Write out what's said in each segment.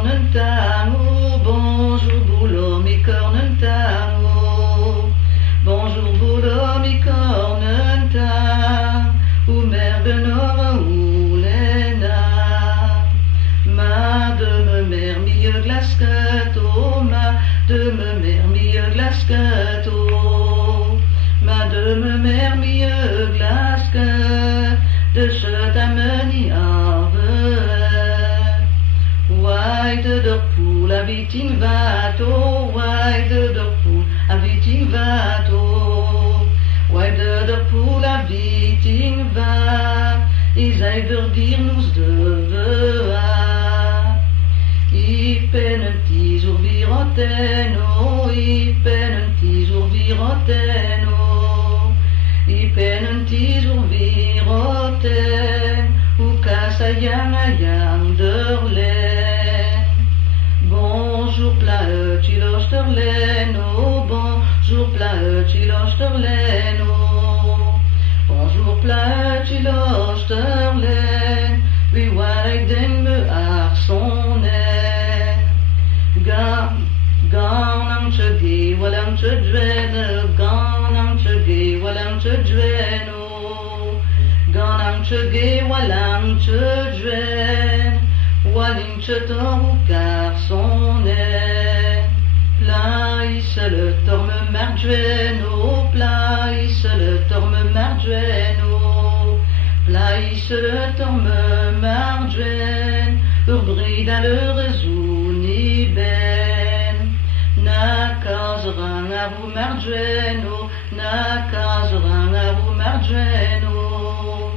cornentamo, bonjour boulot mi cornentamo, bonjour boulot mi cornentamo, ou mer de nord ou lena, ma de me mer mieux glascato, ma de me mer mieux glascato, ma de me mer mieux glascato, de ce tameni Wai de poel a vitin vato, wai de poel a vitin vato, wai de poel a vitin va, Isai verdir nous de vea. I penentis ur viroteno, I penentis ur viroteno, I penentis ur viroten, ou kasayang ayang derlen. Bonjour plae chilosterlen, oh bonjour plae chilosterlen, oh bonjour plae chilosterlen, wie waar ik den me arsonen. Ganang chegi walang chedwen, ganang chegi walang chedwen, oh ganang chegi walang chedwen, waling chetor garçonen. Plaïs le torme marjwen, oh plaïs le torme marjwen, oh plaïs le torme marjwen, urbrida le rezouni ben. Na kazran a vous marjwen, oh na kazran a vous marjwen, oh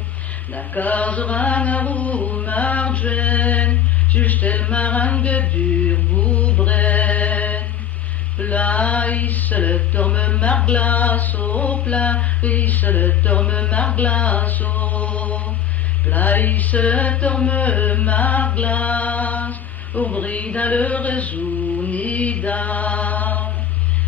na kazran a vous marjwen, just el marangue dur boubren. Plaïs le torme marglas, oh plaïs le torme marglas, oh plaïs le torme marglas, urbrida le rezounida.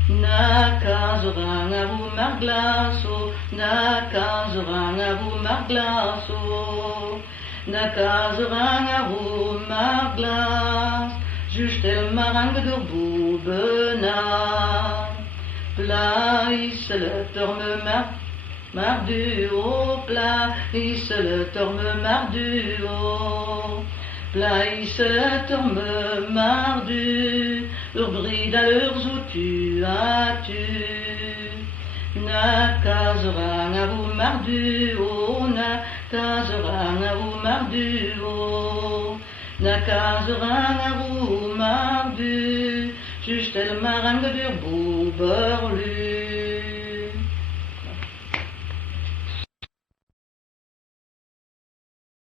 Na kazran a vous marglas, oh na kazran a vous marglas, oh na kazran a vous marglas, just el marangue de boubena. Plaïs le torme mardu, oh plaïs le torme mardu, oh plaïs le torme mardu, urbrida leurs où tu as-tu. Na kazran a vous mardu, oh na kazran a vous mardu, oh na kazran a vous mardu, just el marangue dur bouberlu.